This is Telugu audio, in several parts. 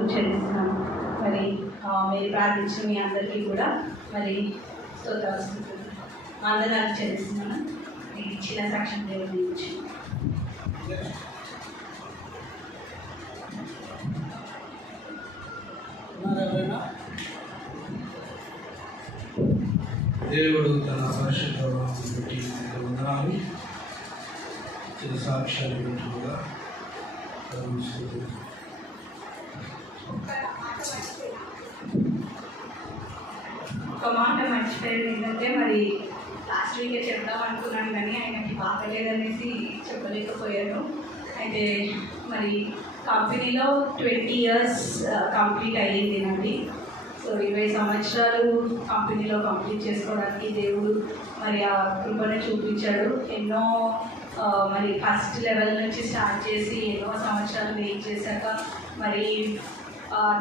స్తోత్రాలు చెల్లిస్తున్నాను. మరి మీరు ప్రార్థించిన మీ అందరికీ కూడా మరి స్తోత్రాలు వందనాలు చెల్లిస్తున్నాను. మీకు ఇచ్చిన సాక్ష్యం దేవుడి నుంచి. దేవుడు తన పరిశుద్ధ బట్టి వందనాలు చిన్న సాక్ష్యాలు పెట్టుగా ఒక మాట మర్చిపోయేది ఏంటంటే, మరి లాస్ట్ వీకే చెప్దాం అనుకున్నాను కానీ ఆయనకి బాగలేదనేసి చెప్పలేకపోయాను. అయితే మరి కంపెనీలో 20 years కంప్లీట్ అయ్యింది నాది. సో 20 సంవత్సరాలు కంపెనీలో కంప్లీట్ చేసుకోవడానికి దేవుడు మరి ఆ కృపను చూపించాడు. ఎన్నో మరి ఫస్ట్ లెవెల్ నుంచి స్టార్ట్ చేసి ఎన్నో సంవత్సరాలు వెయిట్ చేశాక మరి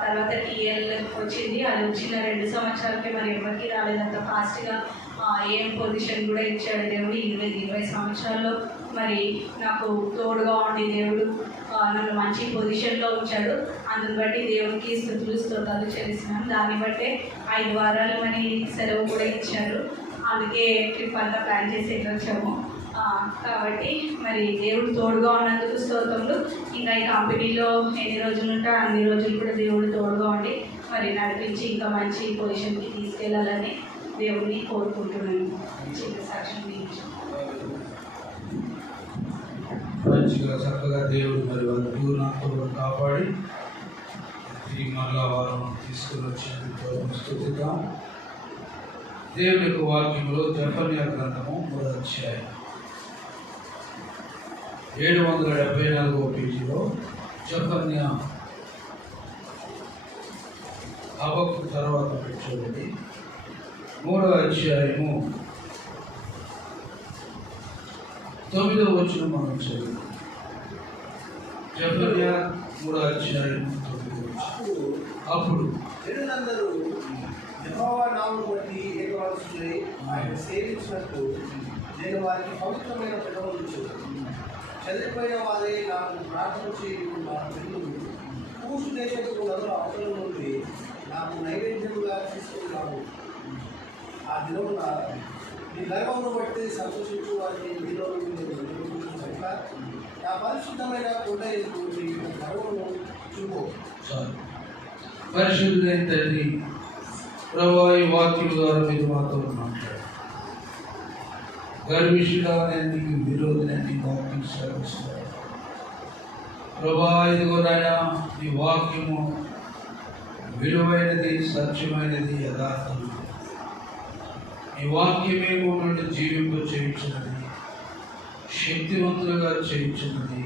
తర్వాత టీఎల్ వచ్చింది. అది వచ్చిన 2 సంవత్సరాలకి మరి ఎవరికి రాలేదంత ఫాస్ట్గా ఏం పొజిషన్ కూడా ఇచ్చాడు దేవుడు. 20 సంవత్సరాల్లో మరి నాకు తోడుగా ఉండి దేవుడు నన్ను మంచి పొజిషన్లో ఉంచాడు. అందుని బట్టి దేవుడికి స్తుతులు స్తోత్రాలు చెల్లిస్తున్నాను. దాన్ని బట్టే 5 వారాలు మరి సెలవు కూడా ఇచ్చారు. అందుకే ట్రిప్ అంతా ప్లాన్ చేసి వచ్చాము. కాబట్టి మరి దేవుడు తోడుగా ఉన్నందుకు స్తోత్రములు. ఇంకా ఈ కంపెనీలో ఎన్ని రోజులు ఉంటే అన్ని రోజులు కూడా దేవుడు తోడుగా ఉండి మరి నడిపించి ఇంకా మంచి పొజిషన్కి తీసుకెళ్ళాలని దేవుడిని కోరుకుంటున్నాను. చిన్న సాక్ష్యం మంచిగా చక్కగా దేవుడు మరి వాళ్ళ నాకు కాపాడి మళ్ళా వారం తీసుకుని వచ్చినందుకు స్తుతిద్దాం. దేవుని యొక్క వాక్యంలో జెఫన్యా గ్రంథము 3వ అధ్యాయం 774వ పేజీలో జెఫన్యా హబక్కు తర్వాత చూడండి. 3వ అధ్యాయము 9వ వచనం మనం చదువు. జెఫన్యా 3వ అధ్యాయం 9వ వచనం. అప్పుడు జనులందరూ యెహోవా నామమును బట్టి ఏకవరుసై ఆయన సేవించినట్టు నేను వారికి పవిత్రమైన పెదవులు ఇచ్చాను. చనిపోయిన వారే నాకు ప్రార్థన చేయకుండా కూసు దేశపు నదుల అవతల నుండి నాకు నైవేద్యముగా తీసుకున్నాను. ఆ దినమున నీ గర్వమును బట్టి సంతోషించు వారిని నీలో ఎట్లా నా పరిశుద్ధమైన కొండ ఎదుగు నీ గర్వమును చూపు. పరిశుద్ధులైన తండ్రి ప్రభువా, ఈ వాక్యం ద్వారా మీరు మాతో మాట్లాడారు. గర్విష్ఠుడా, నేను నీకు విరోధిని వాక్యం శ్రవిస్తున్నాను. ప్రభువా, ఇదిగో నాయనా, ఈ వాక్యము విలువైనది, సత్యమైనది, యథార్థమైనది. ఈ వాక్యమే మమ్మల్ని జీవింప చేయించినది, శక్తివంతులుగా చేయించినది.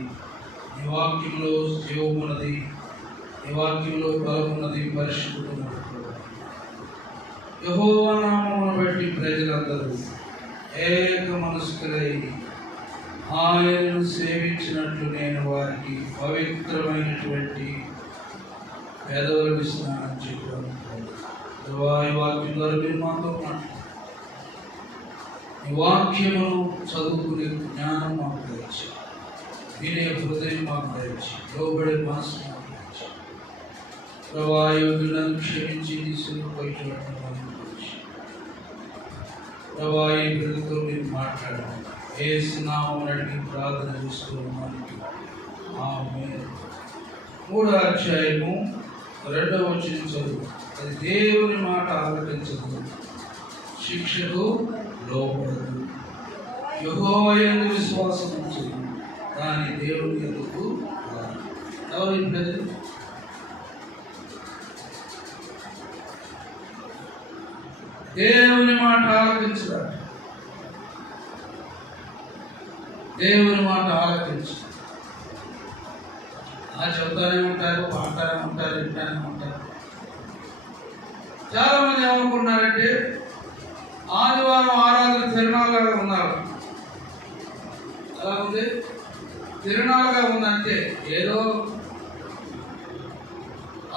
ఈ వాక్యంలో జీవమున్నది, ఈ వాక్యంలో బలమున్నది, పరిశుద్ధున్నది. యెహోవా నామమును బట్టి ప్రజలందరూ ఏక మనస్కులై ఆయనను సేవించినట్లు నేను వారికి పవిత్రమైనటువంటి పెదవులు ఇస్తున్నానని చెప్పాను. ఈ వాక్యం ద్వారా మీరు మాతో మాట్లాడారు. ఈ వాక్యమును చదువుకునే జ్ఞానం మాకు దయచి, వినే హృదయం మాకు దయచి, లోబడే మనసు మాకు దయచి. ప్రభా, యోగులను క్షమించి తీసుకుపోయి ప్రభా, ఈ ప్రజలతో మీరు మాట్లాడాలి. యేసు నామమున అడిగి ప్రార్థన చేసుకోవాలి. ఆమేన్. 3వ అధ్యాయము 2వ వచనం చదువు. అది దేవుని మాట ఆలకించదు, శిక్షకు లోపడదు. యెహోవా యందు విశ్వాసం ఉంచు, కానీ దేవుని యందు రాదు. ఎవరు ఈ ప్రజలు? దేవుని మాట ఆలకించరా, దేవుని మాట ఆలకించు. చెప్తానే ఉంటారు, పాడతానే ఉంటారు, వింటానే ఉంటారు. చాలా మంది ఏమనుకున్నారంటే ఆదివారం ఆరాధన తిరునాళ్ళగా ఉన్నారు. అలా ఉంది, తిరునాళ్ళగా ఉందంటే ఏదో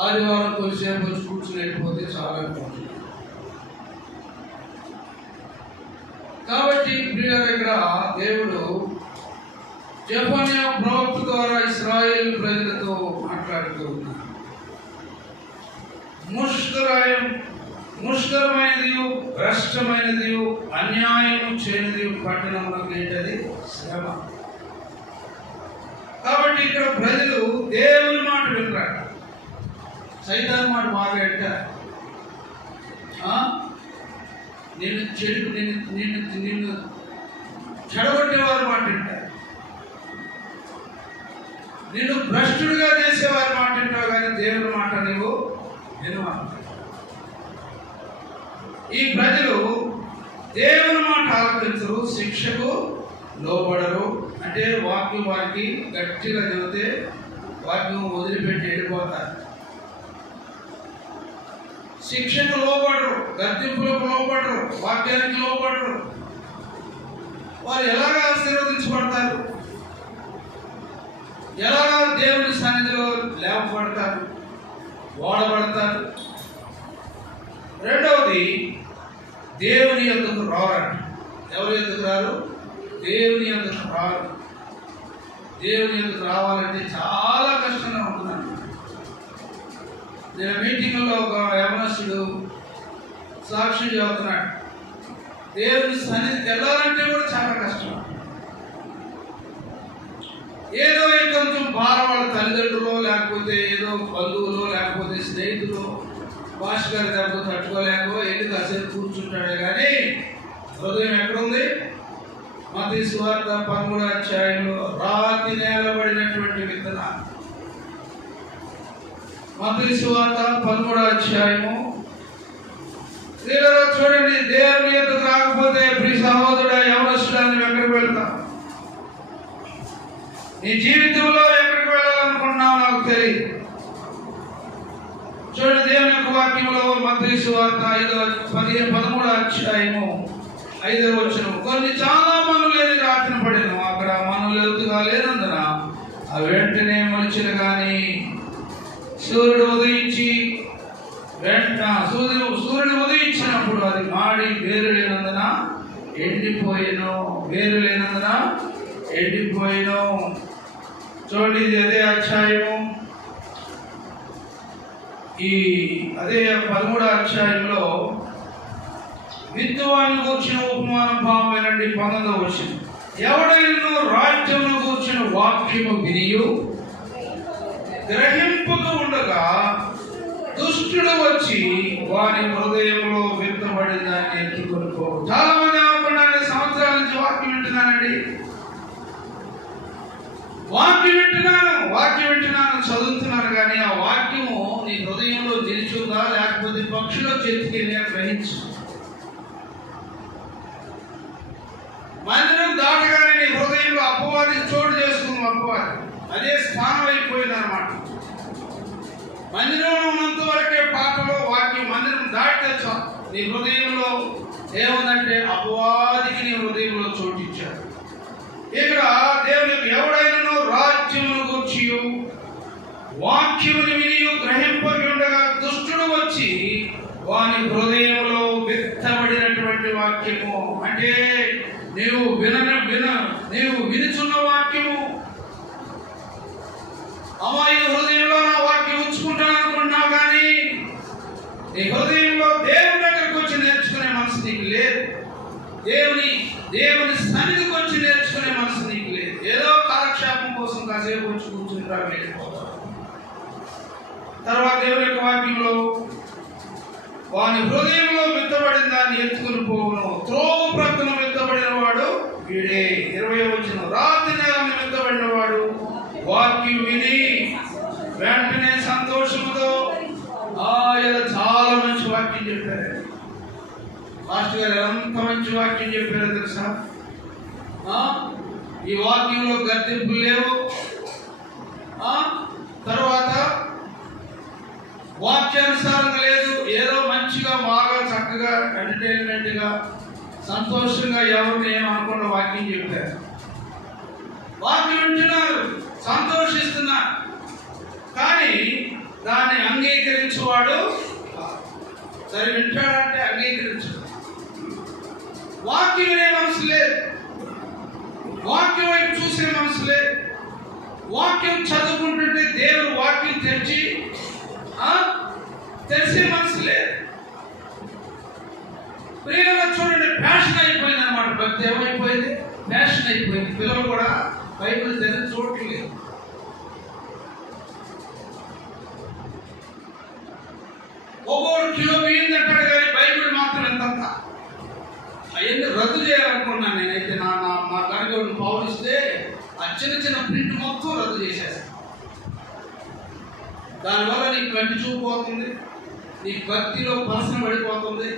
ఆదివారం కొద్దిసేపు వచ్చి కూర్చుని వెళ్ళిపోతే చాలా బాగుంటుంది. కాబట్టి ప్రియుల దగ్గర దేవుడు జెఫన్యా ప్రవక్త ద్వారా ఇశ్రాయేలు ప్రజలతో మాట్లాడుతూ ఉన్నారు. ముష్కరమైనది, భ్రష్టమైనది, అన్యాయం చేయనిది పట్టణంలోకి ఏంటది? శ్రమ. కాబట్టి ఇక్కడ ప్రజలు దేవుని మాట వినరాక సైతాన్ మాట బాగా ఎట్టారు. నిన్ను చెడగొట్టేవారు మాట వింటారు, నిన్ను భ్రష్టుడిగా చేసేవారి మాట వింటావు, కానీ దేవుని మాట నువ్వు వినవాలి. ఈ ప్రజలు దేవుని మాట ఆలకించరు, శిక్షకు లోబడరు. అంటే వాక్యం వారికి గట్టిగా చెబితే వాక్యం వదిలిపెట్టి వెళ్ళిపోతారు. శిక్షకు లోబడరు, గద్దింపులకు లోబడరు, వాక్యానికి లోబడరు. వారు ఎలాగ ఆశీర్వదించబడతారు? ఎలాగా దేవుని సన్నిధిలో లేపబడతారు, వాడబడతారు? రెండవది, దేవుని యొద్దకు రారంట. ఎవరి యొద్దకు రారు? దేవుని యొద్దకు రారు. దేవుని యొద్దకు రావాలంటే చాలా కష్టంగా ఉంటున్నాను. నేను మీటింగ్లో ఒక యవనస్తుడు సాక్షి చెబుతున్నాడు, దేవుని సన్నిధికి వెళ్ళాలంటే కూడా చాలా కష్టం. ఏదో కొంచెం భారం వాళ్ళ తల్లిదండ్రులు, లేకపోతే ఏదో బంధువులు, లేకపోతే స్నేహితులు భాష గారి దెబ్బ తట్టుకోలేకో వెళ్ళి కాసేపు కూర్చుంటాడే కానీ హృదయం ఎక్కడుంది? మత్తయి సువార్త 13వ అధ్యాయంలో రాతి నేలబడినటువంటి విత్తనాలు. మత్తయి సువార్త 13వ అధ్యాయము చూడండి. దేవుని యొద్దకు రాకపోతే ప్రియ సహోదరుడా, యవనస్తుడా, నువ్వు ఎక్కడికి వెళ్తావు? నీ జీవితంలో ఎక్కడికి వెళ్ళాలనుకుంటున్నావు నాకు తెలియదు. చూడండి, దేవుని యొక్క వాక్యంలో మత్తయి సువార్త 13వ అధ్యాయము 5వ వచనం, కొన్ని చాలా మనులేని రాత్రి పడిను, అక్కడ మనులు ఎదుగుగా లేనందున అవి వెంటనే మొలిచిన కానీ సూర్యుడు ఉదయించి సూర్యుడు ఉదయించినప్పుడు అది మాడి వేరు లేనందున ఎండిపోయిను. వేరు లేనందున ఎండిపోయిను. చూడండి, ఇది అదే అధ్యాయము, అదే 13వ అధ్యాయంలో విద్వాన్ని కూర్చిన ఉపమానం భావం వినండి. 19వ వచనం, ఎవడైనా రాజ్యమును కూర్చిన వాక్యము వినియు గ్రహింపుగా ఉండగా దుష్టుడు వచ్చి వారి హృదయంలో విత్తబడిన దాన్ని ఎత్తుకొని పోవు. చాలా మంది అనుకున్నాను, సంవత్సరాల నుంచి వాక్యం వింటున్నానండి, వాక్యం వింటున్నాను, చదువుతున్నాను, కానీ ఆ వాక్యము నీ హృదయంలో నిలిచుందా లేకపోతే పక్షుల చేతికి గ్రహించు. మందిరం దాటగానే నీ హృదయంలో అపవాది చోటు చేసుకున్న అపవాది అదే స్థానం అయిపోయిందన్నమాట. మందిరంలో ఉన్నంత వరకే పాటలో వాక్యం, మందిరం దాటితే నీ హృదయంలో ఏముందంటే అపవాదికి నీ హృదయంలో చోటిచ్చాడు. ఇక్కడ దేవునికి ఎవడైనా రాజ్యమును గూర్చి వాక్యమును విని గ్రహింపగి ఉండగా దుష్టుడు వచ్చి వాని హృదయంలో విత్తబడినటువంటి వాక్యము అంటే నీవు వినుచున్న వాక్యము. అమ్మాయి హృదయంలో నా వాక్యం ఉంచుకుంటాను అనుకుంటున్నావు, కానీ నీ హృదయంలో దేవుని దగ్గరకు వచ్చి నేర్చుకునే మనసు నీకు లేదు. దేవుని సన్నిధికి వచ్చి నేర్చుకునే మనసు నీకు లేదు. ఏదో కాలక్షేపం కోసం కాసేపు వచ్చి కూర్చుంటారు, వెళ్ళిపోతారు. తర్వాత దేవుని యొక్క వాక్యంలో వాని హృదయంలో విత్తబడిన దాన్ని ఎత్తుకుని పోవును. త్రోవ ప్రక్కన విత్తబడిన వాడు వీడే. 20వ వచనం, రాతి నేలను విత్తబడిన వాడు వాక్యం విని వెంటనే సంతోషముతో ఆయన చాలా మంచి వాక్యం చెప్పారు. మాస్టర్ గారు ఎంత మంచి వాక్యం చెప్పారో తెలుసా? ఈ వాక్యంలో గద్దెంపులు లేవు. తర్వాత వాక్యానుసారంగా లేదు, ఏదో మంచిగా బాగా చక్కగా ఎంటర్టైన్మెంట్గా సంతోషంగా ఎవరిని ఏమనుకున్న వాక్యం చెప్పారు. వాక్యం వింటున్నారు, సంతోషిస్తున్నారు, కానీ దాన్ని అంగీకరించేవాడు సరే వింటాడంటే అంగీకరించడు. వాక్యం వినే మనసు లేదు, వాక్యం వైపు చూసే మనసు లేదు. వాక్యం చదువుకుంటుంటే దేవుడు వాక్యం తెరిచి తెలిసే మనసు లేదు. ప్రియులుగా చూడండి, ఫ్యాషన్ అయిపోయింది అన్నమాట. భక్తి ఏమైపోయింది? ఫ్యాషన్ అయిపోయింది. పిల్లలు కూడా బైబిల్ తెరిచి చూడట్లేదు. ఒక్కొక్కడు కిలో బియ్యం తింటాడు కానీ బైబిల్ మాత్రం ఎంతంత. అవన్నీ రద్దు చేయాలనుకున్నాను నేనైతే. మా కనుక పౌరిస్తే ఆ చిన్న ప్రింట్ మొత్తం రద్దు చేసేస్తాను. దానివల్ల నీకు కంటి చూపు పోతుంది, నీ భక్తిలో పర్సన పడిపోతుంది.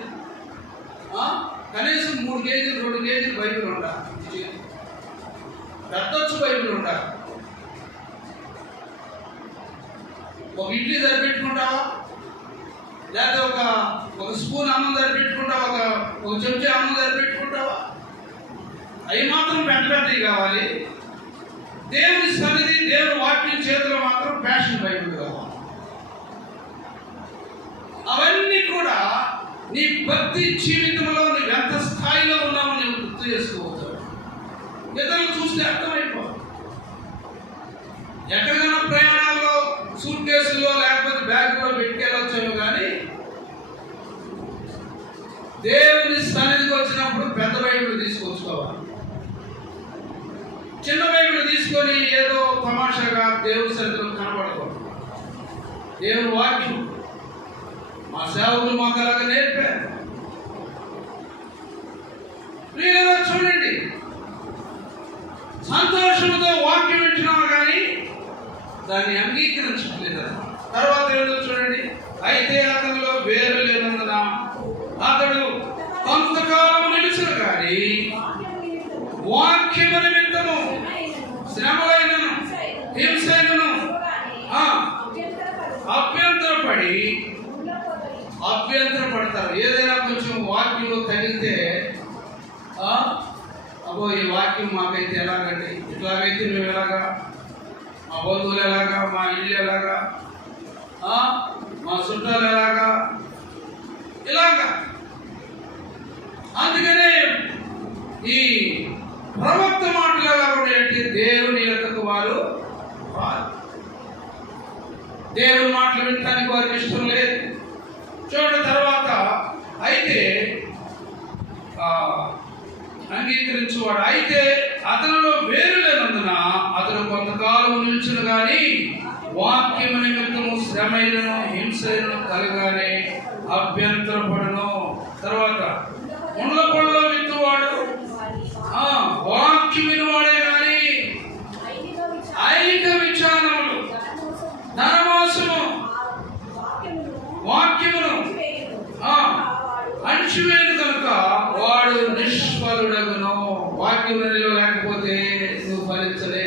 కనీసం 3 కేజీలు 2 కేజీలు బైబిల్ ఉండాలి, పెద్దొచ్చు బైబిల్ ఉండాలి. ఒక ఇడ్లీ సరిపెట్టుకుంటావా, లేకపోతే ఒక స్పూన్ అన్నం సరిపెట్టుకుంటావా, ఒక చెంచా అన్నం సరిపెట్టుకుంటావా? అవి మాత్రం పెద్దవి కావాలి. దేవుని సన్నిధి, దేవుని వాక్యం చేతిలో మాత్రం ఫ్యాషన్ బైబిల్ కావాలి. అవన్నీ కూడా నీ భక్తి జీవితంలో నువ్వు ఎంత స్థాయిలో ఉన్నావో నువ్వు గుర్తు చేసుకోవచ్చు. ఇతరులు చూస్తే అర్థమైపోతుంది. ఎక్కడికైనా ప్రయాణాల్లో సూట్ కేసుల్లో లేకపోతే బ్యాగ్లో పెట్టుకెళ్ళొచ్చాము, కానీ దేవుని సన్నిధికి వచ్చినప్పుడు పెద్ద బైబిల్ తీసుకొచ్చుకోవాలి. చిన్న బైబిల్ తీసుకొని ఏదో తమాషాగా దేవుని సన్నిధిలో కనబడకూడదు. దేవుని వాక్యం మా సేవకులు మాకు అలాగ నేర్పారు. ప్రియులుగా చూడండి, సంతోషంతో వాక్యం వింటున్నాము కానీ దాన్ని అంగీకరించట్లేదు. తర్వాత ఏదో చూడండి, అయితే అతనిలో వేరు లేనందున అతడు కొంతకాలం నిలుచును కానీ వాక్యము నిమిత్తము శ్రమలైనను హింసైనను అభ్యంతరపడతారు. ఏదైనా కొంచెం వాక్యంలో తగిలితే అబ్బో ఈ వాక్యం మాకైతే ఎలాగండి, ఇట్లాగైతే మేము ఎలాగా, మా బంధువులు ఎలాగా, మా ఇల్లు ఎలాగా, మా చుట్టాలు ఎలాగా, ఇలాగా. అందుకనే ఈ ప్రవక్త మాటలు ఎలా ఉన్నాయంటే దేవుని యొక్కకు వారు దేవుని మాటలు వినటానికి వారికి ఇష్టం లేదు. చూడండి తర్వాత, అయితే అంగీకరించేవాడు అయితే అతనిలో వేరు లేనందున అతను కొంతకాలం నిల్చును కానీ వాక్యము నిమిత్తము శ్రమైనను హింసను కలగానే అభ్యంతరపడను. తర్వాత ముండ్ల పొడలో విత్తువాడు వాక్యం వినువాడే కానీ ఐహిక విచారములు ధనమోసము వాక్యమును అణిచివేయను కనుక వాడు నిష్ఫలుడగును. వాక్యములో లేకపోతే నువ్వు ఫలించలే.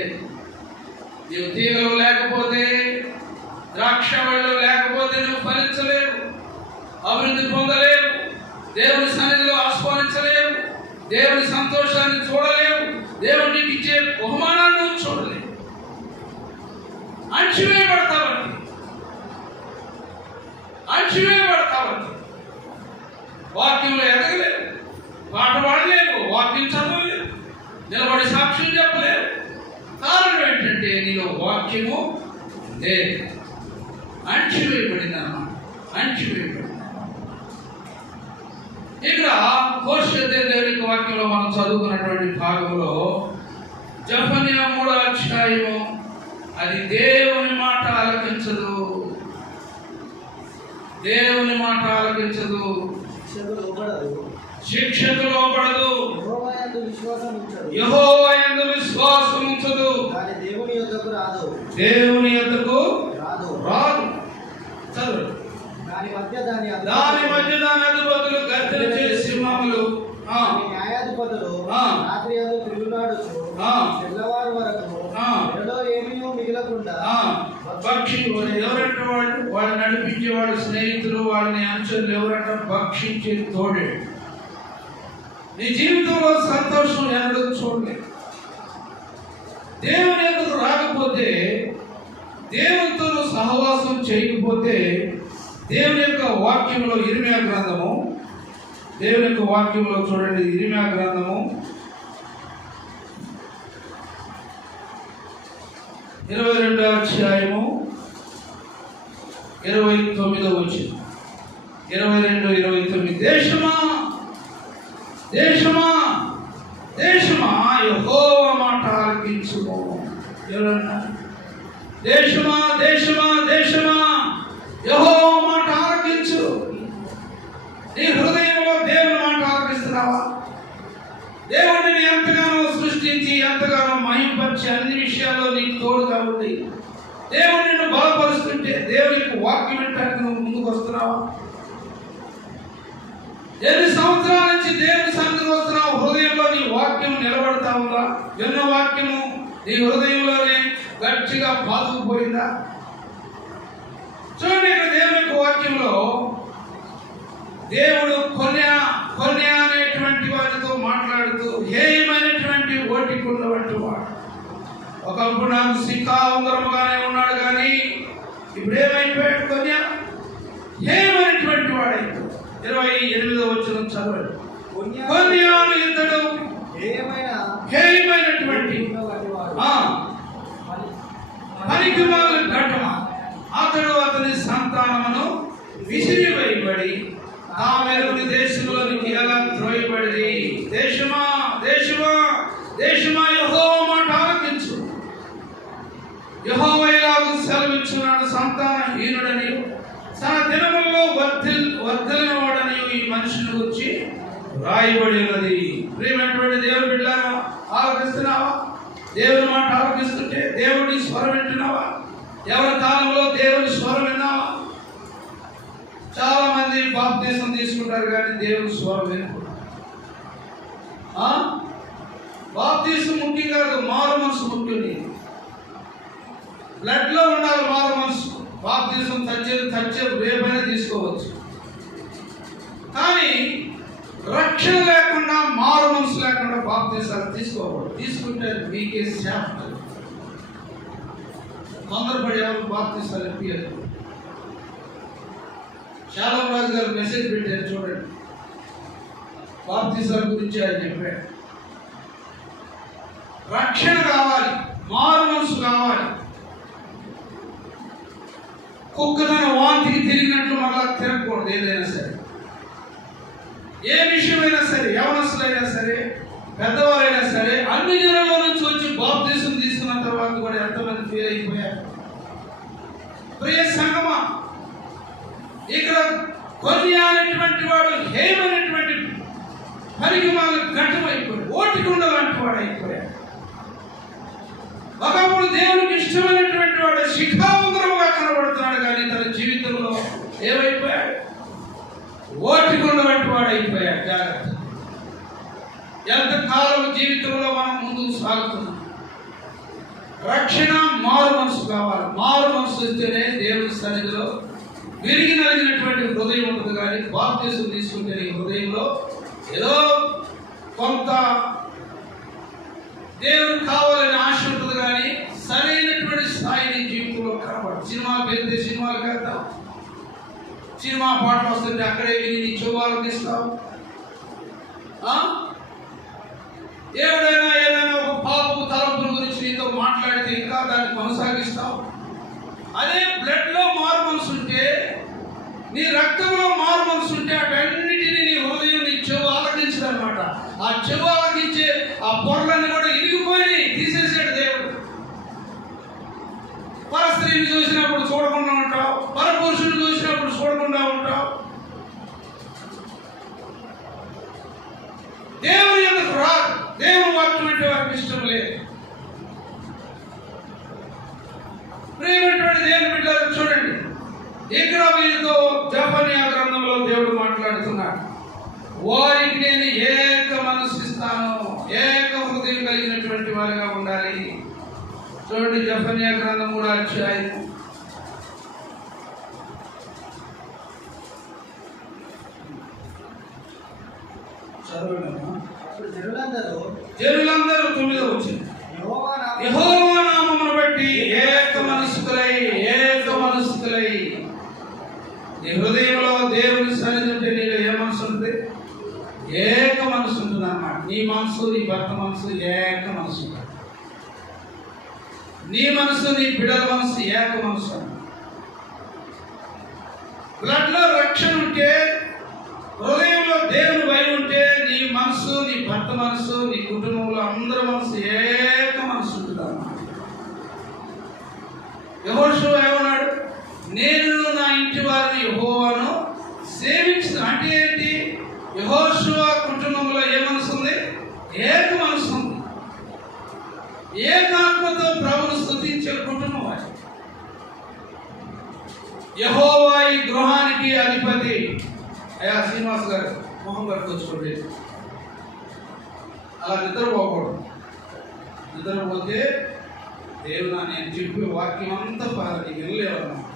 నీవు తీగలో లేకపోతే, ద్రాక్షలో లేకపోతే నువ్వు ఫలించలేవు, అభివృద్ధి పొందలేవు, దేవుని సన్నిధిలో ఆస్వాదించలేవు, దేవుని సంతోషాన్ని చూడలేవు, దేవుడు నీకు ఇచ్చే బహుమానాన్ని నువ్వు చూడలేవు. అణిచివేయబడతావని వాక్యంలో ఎదగలేవు, పాట పాడలేవు, వాక్యం చదవలేవు, నిలబడి సాక్ష్యం చెప్పలేవు. కారణం ఏంటంటే నీలో వాక్యము లేదు, అణిచివేయబడింది అన్నమాట, అణిచివేయబడింది. ఇక్కడ దేవుని వాక్యంలో మనం చదువుకున్నటువంటి భాగంలో జెఫన్యా 3వ అధ్యాయము, అది దేవుని మాట ఆలకించదు, దేవుని మాట ఆలకించదు, శిక్షకు లోబడదు, యెహోవా యందు విశ్వాసం ఉంచదు, దేవుని యొద్దకు రాదు. చదువు. దాని మధ్య దాని అధిపతులు గర్జన సింహములు, న్యాయాధిపతులు రాత్రి తిరుగులాడుచు తెల్లవారు వరకు ఏమీ మిగలకుండా ఎవరంటే వాళ్ళు నడిపించేవాడు, స్నేహితులు, వాళ్ళని అంచులు ఎవరంటే భక్షించే తోడే. నీ జీవితంలో సంతోషం ఎన్నడూ చూడలేదు. దేవుని ఎందుకు రాకపోతే, దేవునితో సహవాసం చేయకపోతే, దేవుని యొక్క వాక్యంలో ఇర్మియా గ్రంథము, దేవుని యొక్క వాక్యంలో చూడండి, ఇర్మియా గ్రంథము 22వ అధ్యాయము 29వ వచనం. 22-29 దేశమా దేశమా దేశమా యెహోవా మాట ఆలకించుము. ఎవరన్నా దేశమా దేశమా దేశమా యెహోవా మాట ఆలకించు. నీ హృదయంలో దేవుని మాట ఆలకిస్తున్నావా? దేవుడిని ఎంతగానో సృష్టించి ఎంతగానో మహింపరిచి అన్ని విషయాల్లో నీకు తోడుగా ఉంది. దేవుడు నిన్ను బలపరుస్తుంటే దేవునికి వాక్యం వినడానికి నువ్వు ముందుకు వస్తున్నావా? ఎన్ని సంవత్సరాల నుంచి దేవుని సన్నిధికి వస్తున్నావు? హృదయంలో నీ వాక్యం నిలబడతా ఉందా? విన్న వాక్యము నీ హృదయంలోనే గట్టిగా పాతుకుపోయిందా? చూడండి, ఇక్కడ దేవుని యొక్క వాక్యంలో దేవుడు కొన్ని అనేటువంటి వారితో మాట్లాడుతూ హేయమైనటువంటి ఓటికున్న వంటి వాడు. ఒకప్పుడు నాకు సిక్కా ఉంగరముగానే ఉన్నాడు, కానీ ఇప్పుడు ఏమైపోయాడు? హేయమైనటువంటి వాడైతే 28వ వచనం చదవండి. కొన్యాను ఇతడు హేయమైనటువంటి పనికిమాలిన ఘటన. అతడు అతని సంతానమును విసిరివేయబడి తామెరుని దేశంలోనికి ఎలా త్రోయబడి. దేశమా దేశమా దేశమా యెహోవా మాట ఆలకించు. యెహోవా ఇలాగు సెలవిచ్చున్నాడు, సంతానహీనుడని తన దినముల్లో వర్ధిల్లిన వాడని ఈ మనిషిని గురించి రాయబడి ఉన్నది. ప్రియమైనటువంటి దేవుని బిడ్డలారా, ఆలకిస్తున్నావా? దేవుని మాట ఆలకిస్తుంటే దేవుడి స్వరం వింటున్నావా? ఎవరి కాలంలో దేవుని స్వరం విన్నావా? చాలా మంది బాప్తీసం తీసుకుంటారు కానీ దేవుని స్వరం వినరు. బాప్తీసం ముఖ్యం కాదు, మారు మనసు ముఖ్యం. బ్లడ్ లో ఉండాలి మారు మనసు. బాప్తీసం తచ్చేది రేపైనా తీసుకోవచ్చు, కానీ రక్షణ లేకుండా మారు మనసు లేకుండా బాప్తీసాలు తీసుకోకూడదు. తీసుకుంటే మీకే శాపం. తొందరపడి ఎవరు బాప్తీసాలు ఇప్పియరు. శాలం రాజు గారు మెసేజ్ పెట్టారు, చూడండి. బాప్తీసాల గురించి ఆయన చెప్పాడు. రక్షణ కావాలి, మారు మనసు కావాలి. కుక్క తన వాంతికి తిరిగినట్లు మళ్ళా తిరగకూడదు. ఏదైనా సరే, ఏ విషయమైనా సరే, యవనస్తులైనా సరే, పెద్దవారైనా సరే, అన్ని జనాల్లో నుంచి వచ్చి బాప్తీసం తీసుకున్న తర్వాత కూడా ఎంతమంది ఫెయిల్ అయిపోయారు? ప్రియ సంగమా, ఇక్కడ కొన్ని అనేటువంటి వాడు హేమైనటువంటి పనికి వాళ్ళకి ఘటమైపోయాడు, ఓటికుండ లాంటి వాడు అయిపోయాడు. ఒకప్పుడు దేవునికి ఇష్టమైనటువంటి వాడు శిఖావంతరముగా కనబడుతున్నాడు, కానీ తన జీవితంలో ఏమైపోయాడు? ఓటికుండ వంటి వాడు అయిపోయాడు. జాగ్రత్త. ఎంతకాలం జీవితంలో మనం ముందుకు సాగుతున్నాం. రక్షణ మారు మనసు కావాలి. మారు మనసు వస్తేనే దేవుని సన్నిధిలో విరిగి నలిగినటువంటి హృదయం ఉంటుంది, కానీ బాప్తీసం తీసుకుంటే నీ హృదయంలో ఏదో కొంత దేవుడు కావాలని ఆశ ఉంటుంది, కానీ సరైనటువంటి స్థాయిని జీవితంలో కనబడదు. సినిమాకి వెళ్తే సినిమాలకు వెళ్తాం, సినిమా పాటలు వస్తుంటే అక్కడే విని నీ చెవులకు తీస్తావు. ఏదైనా ఒక పాపపు తలంపుల గురించి నీతో మాట్లాడితే ఇంకా దాన్ని కొనసాగిస్తావు. అదే బ్లడ్ లో మారు మనసు ఉంటే, నీ రక్తంలో మారు మనసు ఉంటే, అటన్నిటినీ నీ హృదయం, నీ చెవు ఆలకించదు అనమాట. ఆ చెవు ఆలకించే ఆ పొరలన్నీ కూడా ఇరిగిపోయి తీసేసాడు దేవుడు. పరస్త్రీని చూసినప్పుడు చూడకుండా ఉంటావు, పరపురుషుని చూసినప్పుడు చూడకుండా ఉంటావు. దేవుని ఎందుకు రాదు? దేవుని వాక్యం అంటే వారికి ఇష్టం లేదు. ప్రియమైనటువంటి దేవుని బిడ్డలు, చూడండి, ఇక్కడ వీరితో జెఫన్యా గ్రంథంలో దేవుడు మాట్లాడుతున్నాడు. వారికి నేను ఏక మనసు ఇస్తాను, ఏక హృదయం కలిగినటువంటి వారిగా ఉండాలి. చూడండి, జెఫన్యా గ్రంథం 3వ అధ్యాయం జనులందరూ 9వ వచనం, యెహోవా నామమును బట్టి ఏక మనస్కులై. నీ హృదయంలో దేవుని సన్నిధి ఉంటే నీలో ఏ మనసు ఉంటుంది? ఏక మనసు ఉంటుంది అన్నమాట. నీ మనసు, నీ భర్త మనసు ఏక మనసు, నీ మనసు, నీ బిడ్డల మనసు ఏక మనసు. బ్లడ్ లో రక్షణ ఉంటే మనసు, నీ కుటుంబంలో అందరి మనసు ఏక మనసు ఉంటుంది అన్నమాట. యెహోషువ ఏమన్నాడు? నేను నా ఇంటి వారిని యెహోవాను సేవించిన. అంటే ఏంటి? యెహోషువ కుటుంబంలో ఏ మనసు ఉంది? ఏక మనసు ఉంది. ఏకాత్మతో ప్రభువును స్తుతించే కుటుంబం అది. యెహోవా ఈ గృహానికి అధిపతి. అయ్యా శ్రీనివాస్ గారు మొహం కట్టుకొచ్చుకోండి. అలా నిద్రపోకూడదు. నిద్రపోతే దేవుడు నేను చెప్పే వాక్యం అంతా నీకు వెళ్ళలేవన్నమాట.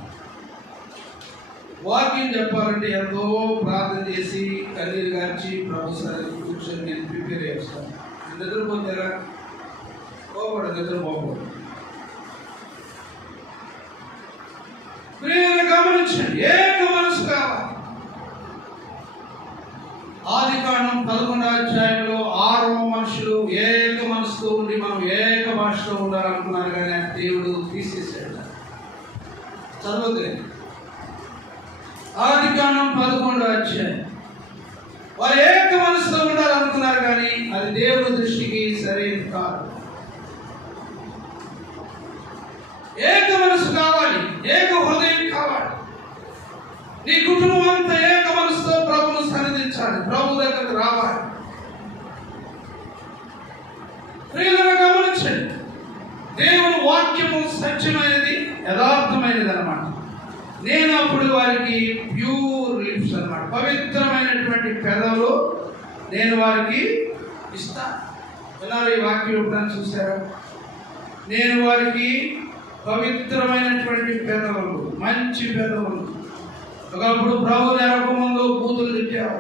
వాక్యం చెప్పాలంటే ఎంతో ప్రార్థన చేసి కన్నీరు గార్చి ప్రభు సరే కూర్చొని నేను ప్రిపేర్ చేస్తాను. నిద్రపోతేరా పోకూడదు, నిద్రపోకూడదు. ప్రియులను గమనించండి, ఏక మనసు కావాలి. ఆదికాండం 11వ అధ్యాయంలో 6వ మనుషులు ఏక మనసుతో ఉండి మనం ఏక భాషలో ఉండాలనుకున్నారు, కానీ దేవుడు తీసేసాడు. చదవద్దు. ఆదికాండం 11వ అధ్యాయం. వారు ఏక మనసుతో ఉండాలనుకున్నారు, కానీ అది దేవుని దృష్టికి సరైనది కాదు. ఏక మనసు కావాలి, ఏక హృదయం కావాలి. నీ కుటుంబం అంతా ఏక మనసుతో ప్రభువును సన్నిధించాలి, ప్రభు దగ్గరకు రావాలి. ప్రియులను గమనించండి, దేవుని వాక్యము సత్యమైనది, యథార్థమైనది అన్నమాట. నేను అప్పుడు వారికి ప్యూర్ లిప్స్ అన్నమాట, పవిత్రమైనటువంటి పెదవులు నేను వారికి ఇస్తాను. విన్నారు ఈ వాక్యం ఎప్పుడైనా చూసారా? నేను వారికి పవిత్రమైనటువంటి పెదవులు, మంచి పెదవులు. ఒకప్పుడు ప్రభు నెరకు ముందు బూతులు తిట్టావు,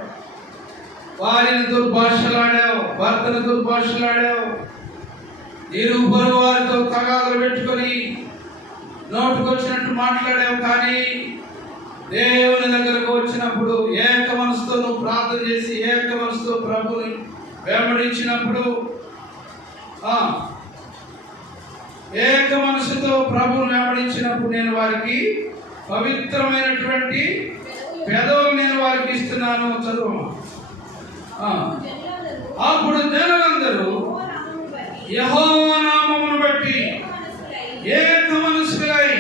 వారిని దుర్భాషలాడావు, భర్తను దుర్భాషలాడావు, ఇరుగు పొరుగు వారితో తగాదులు పెట్టుకొని నోటుకొచ్చినట్టు మాట్లాడావు. కానీ దేవుని దగ్గరకు వచ్చినప్పుడు ఏక మనసుతో నువ్వు ప్రార్థన చేసి ఏక మనసుతో ప్రభుని వెంబడించినప్పుడు, ఏక మనసుతో ప్రభువును వెంబడించినప్పుడు నేను వారికి పవిత్రమైనటువంటి పెదవులు నేను వారికి ఇస్తున్నాను. చదువు. అప్పుడు జనులందరూ యెహోవా నామమును బట్టి ఏక మనసులై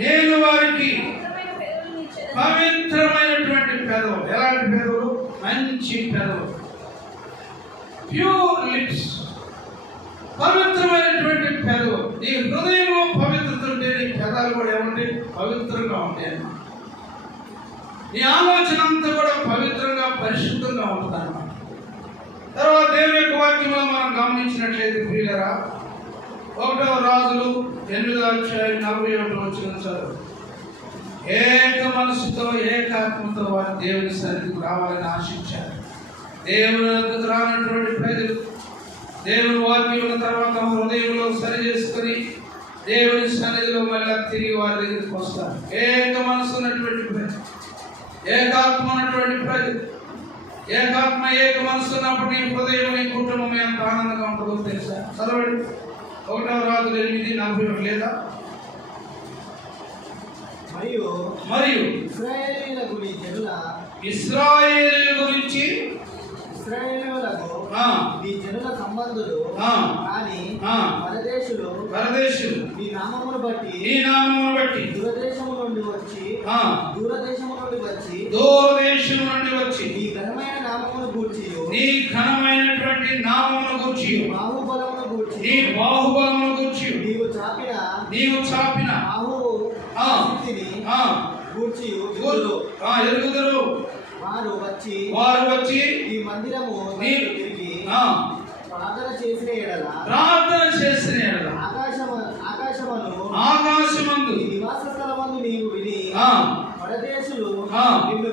నేను వారికి పవిత్రమైనటువంటి పెదవులు. ఎలాంటి పెదవులు? మంచి పెదవులు, ప్యూర్ లిప్స్, పవిత్రమైనటువంటి పెదవులు. నీ హృదయంలో పవిత్రత ఉంటే నీ పెదాలు కూడా ఏమంటే పవిత్రంగా ఉంటాయి. నీ ఆలోచన అంతా కూడా పవిత్రంగా పరిశుద్ధంగా ఉంటుంది అన్నమాట. తర్వాత దేవుని యొక్క వాక్యంలో మనం గమనించినట్లయితే ప్రియులారా, 1వ రాజులు 8వ అధ్యాయం 41 చదువు. ఏక మనసుతో ఏకాత్మతో వారు దేవుని సన్నిధికి రావాలని ఆశించారు. దేవుని వద్దకు రానటువంటి ప్రజలు దేవుని వాక్యం తర్వాత హృదయంలో సరి చేసుకుని దేవుని సన్నిధిలో మళ్ళీ తిరిగి వారి దగ్గరికి వస్తారు. ఏక మనసు ఉన్నటువంటి ప్రజలు, ఏకాత్మ ఉన్నటువంటి ప్రజలు. ఏకాత్మ ఏక మనసు ఉన్నప్పుడు నీ హృదయం, నీ కుటుంబం ఎంత ఆనందంగా ఉంటుందో తెలుసా? చదవండి 1వ రాజులు 8:41 లేదా? మరియు ఇశ్రాయేలీయుల గురించి ఈ జనుల సంబంధులు కానీ పరదేశులు ఈ నామమును బట్టి దూరదేశము నుండి వచ్చి ఈ ఘనమైన నామమును గూర్చి నీ ఘనమైనటువంటి నామమును గూర్చి నీ బాహుబలమును గూర్చి నీవు చాపిన గూర్చి ఎరుగుదరు. వారు వచ్చి ఈ మందిరము తిరిగి ప్రార్థన చేసిన ఎడల ఆకాశమందు నివాస స్థలమందు నీవు విని పరదేశులు నిన్ను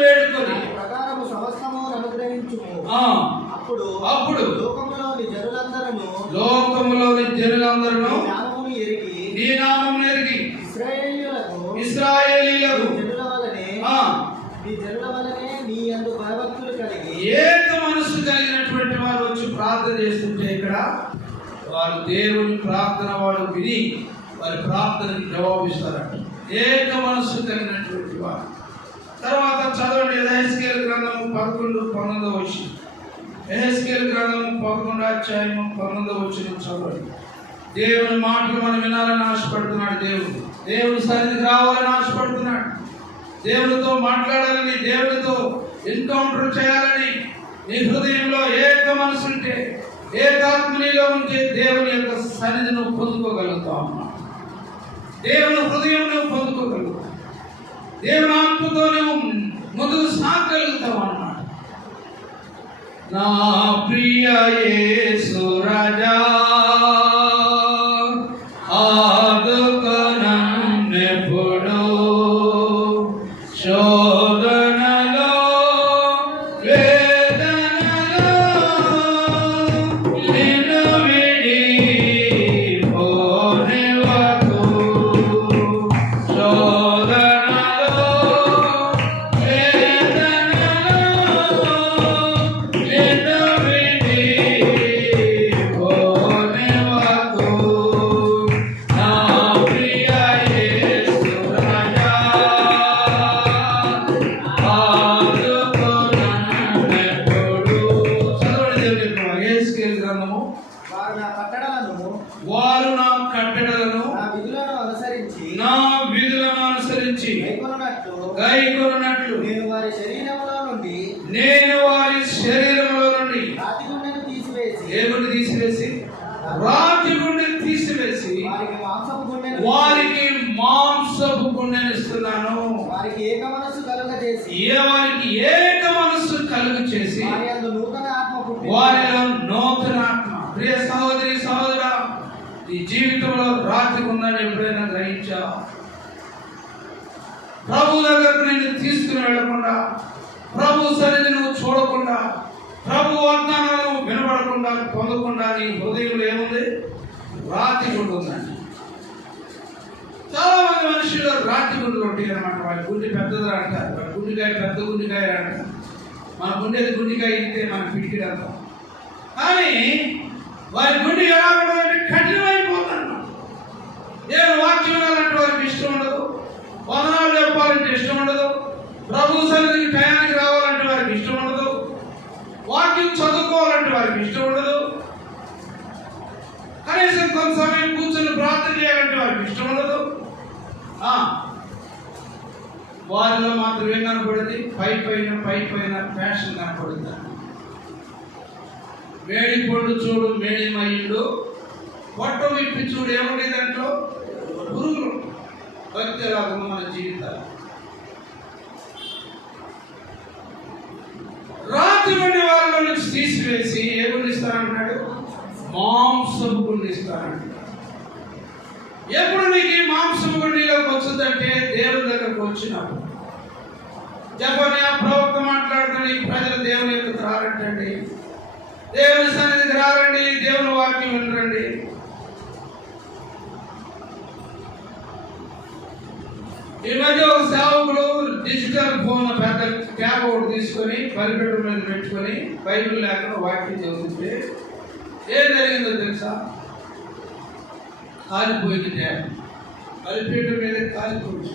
వేడుకొని ప్రకారము సమస్తము అనుగ్రహించుము. అప్పుడు లోకములోని జనులందరూ నీ నామమును ఎరిగి ఇశ్రాయేలీయులకు జనుల వలనే నీ యందు భయభక్తులు కలిగి ఏక మనసు కలిగినటువంటి వారు వచ్చి ప్రార్థన చేస్తుంటే ఇక్కడ వారు దేవుని ప్రార్థన వాడు విని వారి ప్రార్థనకి జవాబిస్తారంట. ఏక మనసు కలిగినటువంటి వారు తర్వాత చదవండి యెహెజ్కేలు గ్రంథము 11-19 వచనం. యెహెజ్కేలు గ్రంథము 11 అధ్యాయము 19 వచనం చదవండి. దేవుని మాటలు మనం వినాలని ఆశపడుతున్నాడు. దేవుని సన్నిధికి రావాలని ఆశపడుతున్నాడు. దేవునితో మాట్లాడాలని, దేవునితో ఎన్కౌంటర్ చేయాలని నీ హృదయంలో ఏక మనసు ఉంటే, ఏకాత్మనిలో ఉంటే దేవుని యొక్క సన్నిధిని నువ్వు పొందుకోగలుగుతావు అమ్మా. దేవుని హృదయం నువ్వు పొందుకోగలుగుతావు. దేవుని ఆత్మతో నువ్వు ముందుకు సాగగలుగుతావు అన్నమాట. నా ప్రియ యేసు రాజా ఆదుకో నన్నెప్పుడు శోధనలో వేదనలో నిన్ను విడిపోనివ్వకు. శోధనలో వేదనలో నిన్ను విడిపోనివ్వకు. నా ప్రియ యేసు రాజా ఆదుకో నన్నెప్పుడు. చదవండి దేవుని యొక్క యెహెజ్కేలు గ్రంథము. వారు నా కట్టడలను నా విధులను అనుసరించి గైకొనున్నట్లు నేను వారి శరీరంలో నుండి దేవుని తీసివేసి రాతి గుండెని తీసివేసి వారికి మాంసపు గుండెని ఇస్తున్నాను. వారికి ఏక మనస్సు కలుగజేసి వారికి ఏక మనస్సు కలుగు చేసి వారిలో నూతన ఆత్మ పుట్టించి వారిలో నూతన ఆత్మ. ప్రియ సహోదరి సహోదరా, ఈ జీవితంలో రాత్రి ఉందని ఎప్పుడైనా గ్రహించావు? ప్రభు దగ్గరకు నిన్ను తీసుకుని వెళ్లకుండా, ప్రభు సన్నిధి నువ్వు చూడకుండా, ప్రభు వాగ్దానాలు వినబడకుండా, పొందకుండా నీ హృదయంలో ఏముంది? రాతి గుండు ఉందండి. చాలా మంది మనుషులు రాతి గుండెలు ఉంటాయి అనమాట. వాళ్ళ గుండె పెద్దది అంటారు, వాళ్ళ గుండెకాయ పెద్ద గుండెకాయ అంటారు. మన గుండెది గుండెకాయ ఇస్తే మన పిడికిడి అంటాం. కానీ వారి గుండె ఎలా ఉంటుందంటే కఠినమైపోతాను. దేవుని వాక్యం వినాలంటే వారికి ఇష్టం ఉండదు, వందనాలు చెప్పాలంటే ఇష్టం ఉండదు, ప్రభు సన్నిధికి టయానికి రావాలంటే వారికి ఇష్టం ఉండదు, వాక్యం చదువుకోవాలంటే వారికి ఇష్టం ఉండదు, కనీసం కొంత సమయం కూర్చొని ప్రార్థన చేయాలంటే వారికి ఇష్టం ఉండదు. వారిలో మాత్రం ఏం కనపడింది? పై పైన ఫ్యాషన్ కనపడింది. వేడి పొండు చూడు మేడిమయ్యుడు, పొట్ట విప్పి చూడు ఏముంది దాంట్లో? పురుగులు. భక్తి ఎలాగ మన జీవితాలు. రాత్రి వండి వాళ్ళ నుంచి తీసివేసి ఏ గుండె ఇస్తానంటున్నాడు? మాంసపు గుండె ఇస్తానంటున్నాడు. ఎప్పుడు నీకు ఈ మాంసపు గుండెలోకి వచ్చిందంటే దేవుని దగ్గరకు వచ్చినప్పుడు. జపన్యా ప్రవక్త మాట్లాడుతున్న ఈ ప్రజలు దేవుని యొక్క రారంటండి, దేవుని సన్నిధికి రారండి, దేవుని వాక్యం వినరండి. ఈ మధ్య ఒక సేవకుడు డిజిటల్ ఫోన్ పెద్ద ట్యాబ్ ఒకటి తీసుకొని బలిపీఠం మీద పెట్టుకొని బైబిల్ లేకుండా వాక్యం చదువుతుంటే ఏం జరిగిందో తెలుసా? కాలిపోయింది ట్యాబ్. బలిపీఠం మీద కాలిపోయింది.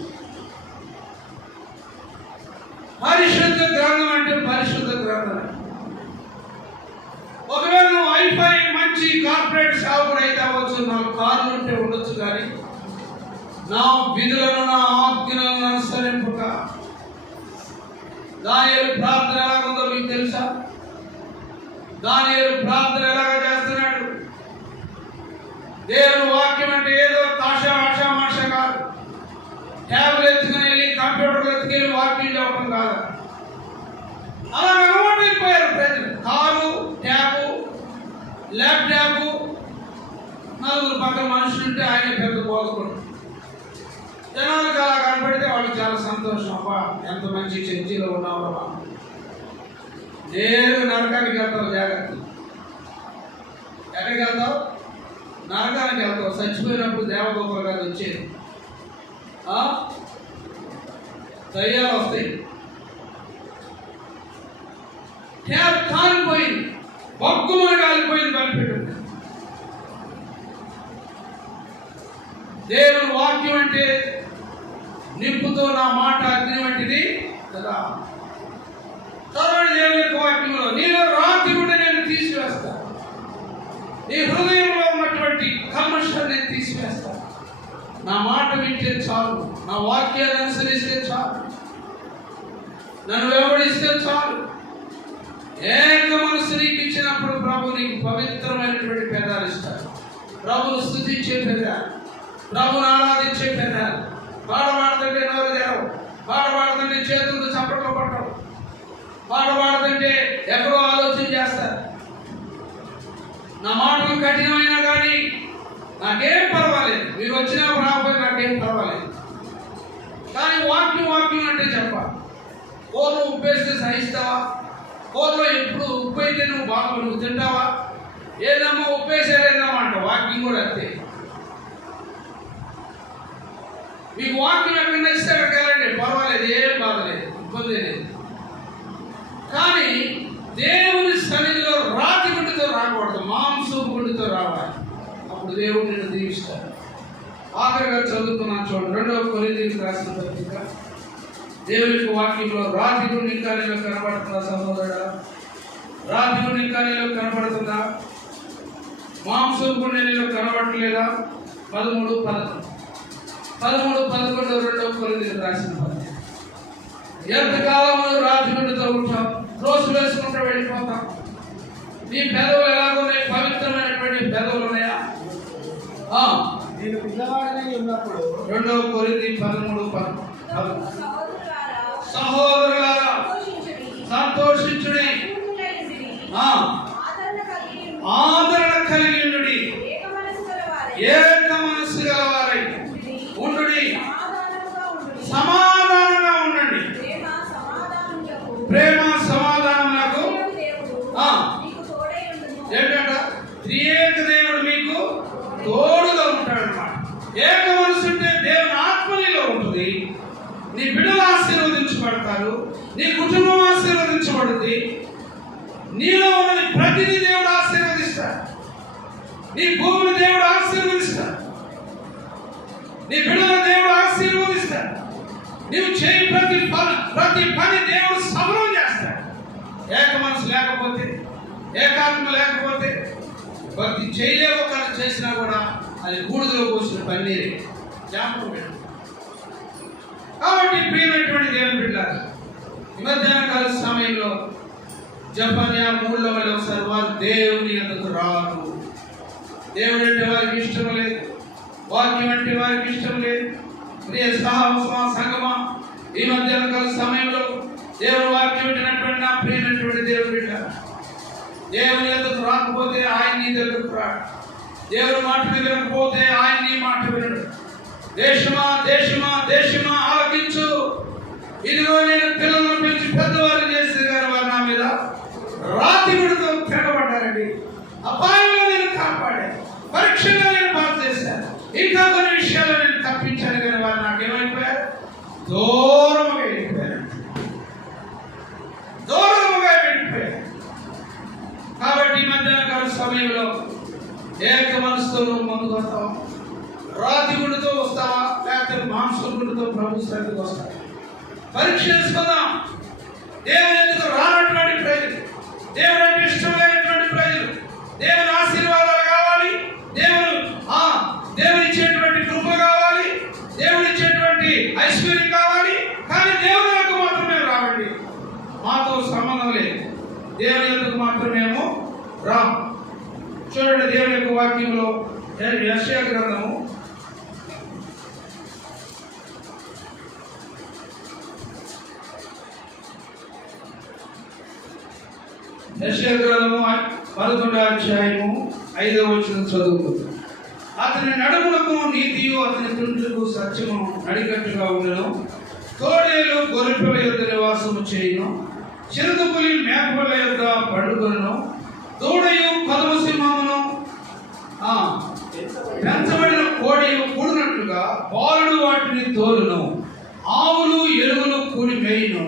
పరిశుద్ధ గ్రంథం అంటే పరిశుద్ధ గ్రంథం. ఒకవేళ నువ్వు వైఫై మంచి కార్పొరేట్ సేవకుడు అయితే అవ్వచ్చు, నాకు కార్లు ఉంటే ఉండొచ్చు, కానీ నా విధులను నా ఆజ్ఞలను అనుసరింపక. దానియేలు ప్రార్థన ఎలాగుందో మీకు తెలుసా? దానియేలు ప్రార్థన ఎలాగ చేస్తున్నాడు? దేవుని వాక్యం అంటే ఏదో ఆషామాష కాదు. ట్యాబ్లు ఎత్తుకుని వెళ్ళి కంప్యూటర్లు ఎత్తుకెళ్ళి వాక్యం చెప్పడం కాదు. అలా అలవాటైపోయారు ప్రజలు. కారు, ట్యాబు, ల్యాప్టాప్, నలుగురు పక్కన మనుషులు ఉంటే ఆయన పెద్ద బోధకుడు. జనాలకు అలా కనపడితే వాళ్ళకి చాలా సంతోషం. అబ్బా ఎంత మంచి చర్చిలో ఉన్నావు, నేరుగా నరకానికి వెళ్తావు. జాగ్రత్త. ఎక్కడికి వెళ్తావు? నరకానికి వెళ్తావు. చచ్చిపోయినప్పుడు దేవగోపాల గారు వచ్చేది, దయ్యాలు వస్తాయి. ట్యాబ్ కాలిపోయింది, బొగ్గుమని కాలిపోయింది బలిపెట్టు. దేవుని వాక్యం అంటే నిప్పుతో నా మాట అగ్ని వంటిది, కదా. తర్వాత దేవుని యొక్క వాక్యంలో నీలో రాతి కూడా నేను తీసివేస్తాను, నీ హృదయంలో ఉన్నటువంటి కల్మషాన్ని నేను తీసివేస్తాను. నా మాట వింటే చాలు, నా వాక్యాన్ని అనుసరిస్తే చాలు, నన్ను వెంబడిస్తే చాలు. ఏక మనసు నీకు ఇచ్చినప్పుడు ప్రభు నీకు పవిత్రమైనటువంటి పెదాలు ఇస్తారు. ప్రభును స్తుతించే పెదాలు, ప్రభును ఆరాధించే పెదాలు. పాడబడుతుంటే నోరు తెరవు, పాడబడుతుంటే చేతులతో చప్పట్లు పట్టవు, పాడబడుతుంటే ఎక్కడో ఆలోచన చేస్తారు. నా మాటలు కఠినమైనా కానీ నాకేం పర్వాలేదు, మీరు వచ్చినా రాకపోతే నాకేం పర్వాలేదు. కానీ వాక్యం అంటే చెప్పాలి. కూరలో ఉప్పేస్తే సహిస్తావా? కూరలో ఎప్పుడు ఉప్పు అయితే నువ్వు తింటావా? ఏదమ్మా ఉప్పేసేదేందమ్మా అంట. వాక్యం కూడా అంతే. మీకు వాక్యం ఎక్కడ నచ్చితే అక్కడికి వెళ్ళండి, పర్వాలేదు, ఏం బాధలేదు, ఇబ్బంది లేదు. కానీ దేవుని సన్నిధిలో రాతి గుండెతో రాకూడదు, మాంసపు గుండెతో రావాలి. అప్పుడు దేవుడు నిన్ను దీవిస్తాడు. ఆఖరిగా చదువుకున్నాను చూడండి, 2 కొరింథీయులకు రాసిన పత్రిక. దేవుని వాక్యంలో రాతి గుండె ఇంకా నీలో కనబడుతుందా సహోదరుడా? రాతి గుండె ఇంకా నీలో కనబడుతుందా? మాంసపు గుండె నీలో కనబడట్లేదా? 13:11 2 కొరింథీయులకు రాసిన పత్రిక. ఎంతకాలం రాతి గుండెతో ఉంటాం, రోజు వేసుకుంటూ వెళ్ళిపోతాం. నీ పెదవులు ఎలాగో పవిత్రమైనటువంటి పెదవులు ఉన్నాయా? నేను పిల్లవాడనై ఉన్నప్పుడు 2 కొరింథీ 13:11 సహోదరులారా సంతోషించుడి, ఆదరణ కలిగి ఉండుడి, ఏక మనస్సు గలవారై ఉండుడి, సమాధానంగా ఉండండి. ప్రేమ సమాధానములకు ఏంటంట? త్రియేక దేవుడు మీకు తోడుగా ఉంటాడు అన్నమాట. ఏక మనసు ఉంటే దేవుని ఆత్మనిలో ఉంటుంది. నీ బిడ్డలు ఆశీర్వదించబడతారు, నీ కుటుంబం ఆశీర్వదించబడుతుంది, నీలో ఉన్నది ప్రతిదీ దేవుడు ఆశీర్వదిస్తాడు. నీ భూమిని దేవుడు ఆశీర్వదిస్తాడు, నీ బిడ్డల దేవుడు ఆశీర్వదిస్తాడు. నీవు చేయి ప్రతి పని దేవుడు సఫలం చేస్తాడు. ఏక మనసు లేకపోతే, ఏకాత్మ లేకపోతే భక్తి చేయలేవు. కానీ చేసినా కూడా అది బూడిదలో పోసిన పన్నీరే. జ్ఞాపకం పెట్టు. కాబట్టి ప్రియమైనటువంటి దేవుని బిడ్డలారా, ఈ మధ్యాహ్న కాల సమయంలో జపన్యా 3లో మళ్ళీ ఒకసారి వారు దేవుని యొద్దకు రారు. దేవుడు అంటే వారికి ఇష్టం లేదు, వాక్యం అంటే వారికి ఇష్టం లేదు. ప్రియ సంగమా, ఈ మధ్యాహ్న కాల సమయంలో దేవుడు వాక్యం వింటున్నటువంటి నా ప్రియమైనటువంటి దేవుని బిడ్డ, దేవుని యొద్దకు రాకపోతే ఆయన నీ దగ్గరకు రాడు. దేవుని మాటలు వినకపోతే ఆయన నీ మాట వినడు. దేశమా దేశమా దేశమా ఆలకించు, ఇదిగో నేను పిల్లలను పెంచి పెద్దవారు చేసే గారు వారు నా మీద రాతి గుడితో తిరగబడ్డారండి. అపాయంలో నేను కాపాడాను, పరీక్షలో నేను పాస్ చేశాను, ఇంకా కొన్ని విషయాల్లో నేను తప్పించాను. కానీ వారు నాకేమైపోయారు? దూరముగా వెళ్ళిపోయారు, దూరముగా వెళ్ళిపోయారు. కాబట్టి మధ్యాహ్న కాల సమయంలో ఏక మనసుతో ముందుకు వస్తావా? రాతి గుండెతో వస్తావా, లేకపోతే మాంసం గుండెతో ప్రభు సన్నిధికి వస్తావా? పరీక్ష చేసుకుందాం. దేవుని ఎందుకు రానటువంటి ప్రజలు, దేవుడు అంటే ఇష్టం లేనటువంటి ప్రజలు, దేవుని ఆశీర్వాదాలు కావాలి, దేవుడు ఇచ్చేటువంటి కృప కావాలి, దేవుడు ఇచ్చేటువంటి ఐశ్వర్యం కావాలి. కానీ దేవుని యొక్క మాత్రమే రావండి, మాతో సంబంధం లేదు. దేవుని యొక్క మాత్రమేమో రాము. చూడండి, దేవుని యొక్క వాక్యంలో యెషయా గ్రంథము 11వ అధ్యాయము 5వ వచనం చదువుకుందాం. అతని నడుములకు నీతియు అతని తుండ్లకు సత్యము నడికట్టుగా ఉండను. తోడేలు గొర్రెపిల్ల యొద్ద నివాసము చేయును, చిరుతపులి మేకపిల్ల యొద్ద పండుకొనును. దూడయు కదమ సింహమును పెంచబడిన కోడియు కూడినట్లుగా బాలుడు వాటిని తోలును. ఆవులు ఎలుగులు కూడి మేయును,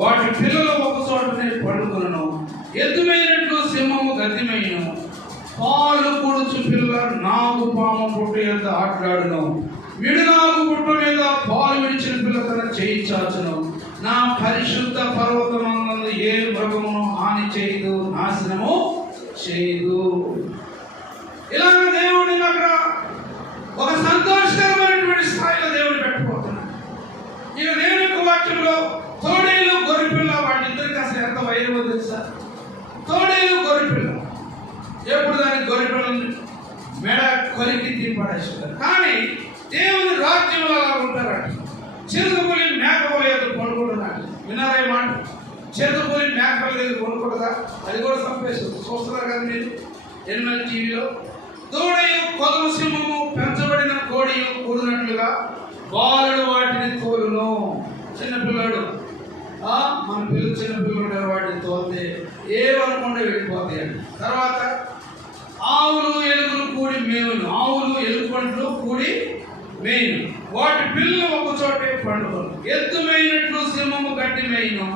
వాటి పిల్లలు ఒక చోటనే పండుకొనును. ఎద్దుమైనట్లు సింహము గద్దిమేయును, పాలు కూడుచు పిల్ల నాగు పాము పుట్ట యొద్ద ఆటలాడును. విడునాగు పుట్ట మీద పాలు విడిచిన పిల్ల తన చేయి చాచును. నా పరిశుద్ధ పర్వతమందు ఏ మృగమును హాని చేయదు, నాశనము చేయదు. ఇలా దేవుడిని అక్కడ ఒక సంతోషకరమైనటువంటి స్థాయిలో దేవుడు పెట్టబోతున్నాడు. ఇక దేవుని యొక్క వాక్యంలో తోడేలు గొర్రెపిల్ల వాటిద్దరికి అసలు ఎంత వైరమో తెలుసా? తోడేలు గొర్రెపిల్ల ఎప్పుడు దానికి గొర్రెపిల్లని మెడ కొరికి తీపడేస్తారు. కానీ దేవుని రాజ్యంలో అలా ఉంటారట. చిరుతపులి మేకల ఎదురు కొనుక్కుంటున్నాడు. విన్నారా ఈ మాట? చిరుతపులి మేకల దగ్గర కొనుక్కుంటుందా? అది కూడా చంపేస్తుంది. చూస్తున్నారు కదా మీరు ఎనిమల్ టీవీలో. తోడయు కొదమ సింహము పెంచబడిన కోడియు కూడినట్లుగా బాలుడు వాటిని తోలును. చిన్నపిల్లాడు మన పిల్లలు చిన్నపిల్లడు వాటిని తోలితే ఏమనకుండా వెళ్ళిపోతాయి. తర్వాత ఆవులు ఎలుగులు కూడి మేవును. ఆవులు ఎలుగుబంట్లు కూడి మేయును. వాటి పిల్లలు ఒక చోటే పండుగలు. ఎత్తు మేయినట్లు సింహము గడ్డి మేయును.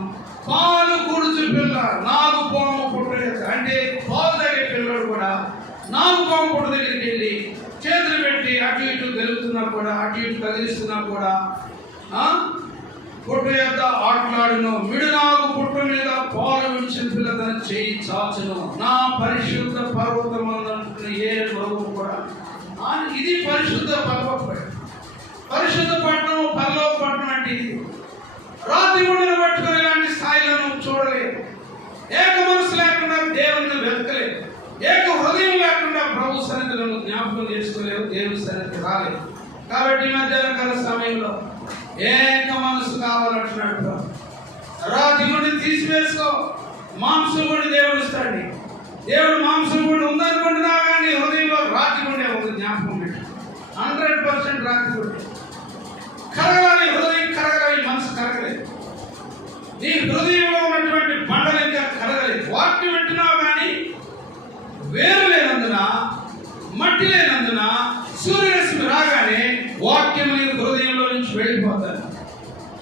పాలు కూడుచు పిల్ల నాగుపాము పుట్ట, అంటే పాలు తాగే పిల్లడు కూడా నాగుపాము పుట్ట దగ్గరికి వెళ్ళి చేతులు పెట్టి అటు ఇటు గెలుస్తున్నా కూడా, అటు ఇటు కదిలిస్తున్నా కూడా పుట్ట యొక్క ఆటలాడును. మిడునాగు పుట్ట మీద పాలు విడిచిన పిల్ల తన చేయి చాచును. నా పరిశుద్ధ పర్వతమందు ఏ మృగము కూడా. ఇది పరిశుద్ధ పర్వతం. పరిశుద్ధ పట్టణం, పరలోక పట్టణం అంటే ఇది. రాత్రి గుండెను పట్టుకుని ఇలాంటి స్థాయిలను చూడలేదు. ఏక మనసు లేకుండా దేవుని వెతకలేదు. ఏక హృదయం లేకుండా ప్రభు సన్నిధులను జ్ఞాపకం చేసుకోలేదు. దేవుని సన్నిధికి రాలేదు. కాబట్టి మధ్యాహ్నకాల సమయంలో ఏక మనసు కావాలంటున్నాడు ప్రభు. రాత్రి గుండె తీసివేసుకో, మాంసం గుండె దేవుడు ఇస్తాడు. దేవుడు మాంసం గుండె ఉందనుకుంటున్నా కానీ హృదయంలో రాత్రి గుండె ఉంది. జ్ఞాపకం పెట్టి 100% రాత్రి గుండె కరగాలి. హృదయం కరగాలి, మనసు కరగలేదు. నీ హృదయంలో ఉన్నటువంటి బండలు ఇంకా కరగలేదు. వాక్యం వింటున్నావు కానీ వేరు లేనందున, మట్టి లేనందున సూర్యరశ్మి రాగానే వాక్యం నీ హృదయంలో నుంచి వెళ్ళిపోతాను.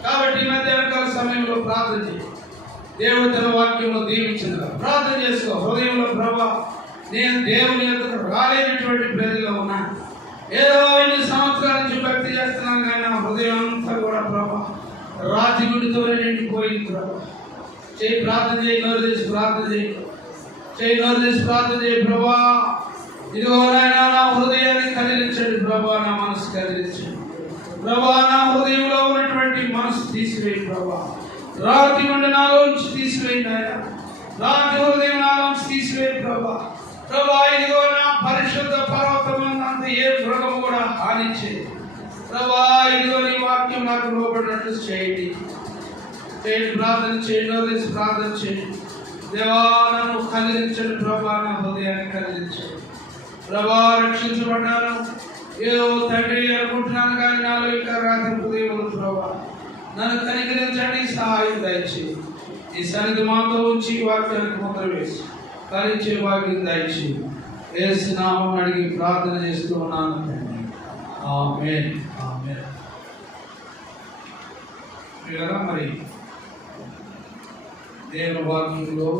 కాబట్టి మధ్యాహ్నకాల సమయంలో ప్రార్థన చేయి. దేవుడు తన వాక్యంలో దీవించిన ప్రార్థన చేసుకో. హృదయంలో ప్రభా, నేను దేవుని యొక్క రాలేనటువంటి ప్రజల్లో ఉన్నాను. ఏదో 5 సంవత్సరాల నుంచి భక్తి చేస్తున్నాను కానీ నా హృదయం అంతా కూడా ప్రభా రాతి గుడితోనే నిండిపోయింది. ప్రభా చేయి, ప్రార్థన చేయి, నోరు తీసి ప్రార్థన చేయి. చేయి, నోరు తీసి ప్రార్థన చేయి. ప్రభా ఇదిగో నాయనా, నా హృదయాన్ని కదిలించండి ప్రభా, నా మనసు కదిలించండి ప్రభా. నా హృదయంలో ఉన్నటువంటి మనసు తీసివేయి ప్రభా. రాతి నుండి నాలోంచి తీసివేయండి ఆయన. రాతి హృదయం నాలోంచి తీసివేయి ప్రభా. ప్రభా ఇదిగో నా పరిశుద్ధ పర్వతమందు ఏ మృగము కూడా హానించేది ప్రభా. ఇదిగో నీ వాక్యం నాకు లోబడినట్లు చేయండి. ప్రార్థన చేయండి, నోరేసి ప్రార్థన చేయండి. దేవా నన్ను కదిలించండి ప్రభా, నా హృదయాన్ని కదిలించండి ప్రభా. రక్షించబడ్డాను ఏదో తండ్రి అనుకుంటున్నాను కానీ నాలో ఇంకా రాత్రి హృదయం ఉంది ప్రభా. నన్ను కనికరించండి, సహాయం దయచేయి. ఈ సన్నిధి మాతో ఉంచి వాక్యానికి ముద్ర వేసి కరించే వాక్యం దయచేయి. యేసు నామమున అడిగి ప్రార్థన చేస్తూ ఉన్నాను తండ్రి. ఆమేన్, ఆమేన్. మరి దేవుని వాక్యంలో